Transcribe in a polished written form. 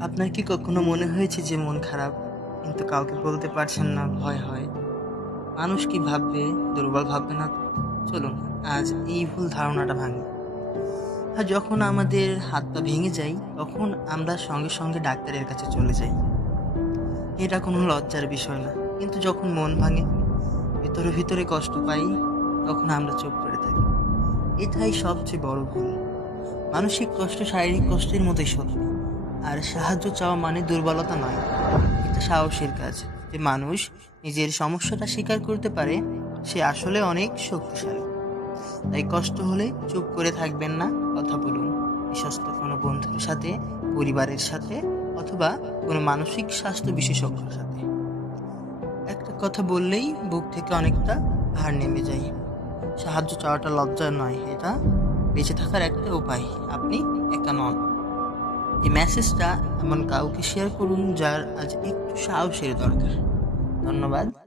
আপনার কি কখনো মনে হয়েছে যে মন খারাপ কিন্তু কাউকে বলতে পারছেন না, ভয় হয় মানুষ কি ভাববে, দুর্বল ভাববে না তো? চলুন আজ এই ভুল ধারণাটা ভাঙি। আর যখন আমাদের হাত পা ভেঙে যায় তখন আমরা সঙ্গে সঙ্গে ডাক্তারের কাছে চলে যাই। এটা কোনো লজ্জার বিষয় না, কিন্তু যখন মন ভাঙে, ভিতরে ভিতরে কষ্ট পাই, তখন আমরা চুপ করে থাকি। এটাই সবচেয়ে বড় ভুল। মানসিক কষ্ট শারীরিক কষ্টের মতোই সত্যি। আর সাহায্য চাওয়া মানে দুর্বলতা নয়, এটা সাহসের কাজ। যে মানুষ নিজের সমস্যাটা স্বীকার করতে পারে সে আসলে অনেক শক্তিশালী। তাই কষ্ট হলে চুপ করে থাকবেন না, কথা বলুন। বিশ্বস্ত কোনো বন্ধুর সাথে, পরিবারের সাথে, অথবা কোনো মানসিক স্বাস্থ্য বিশেষজ্ঞের সাথে। একটা কথা বললেই বুক থেকে অনেকটা ভার নেমে যায়। সাহায্য চাওয়াটা লজ্জা নয়, এটা বেঁচে থাকার একটা উপায়। আপনি একা নন। এই মেসেজটা এমন কাউকে শেয়ার করুন যার আজ একটু সাহসের দরকার। ধন্যবাদ।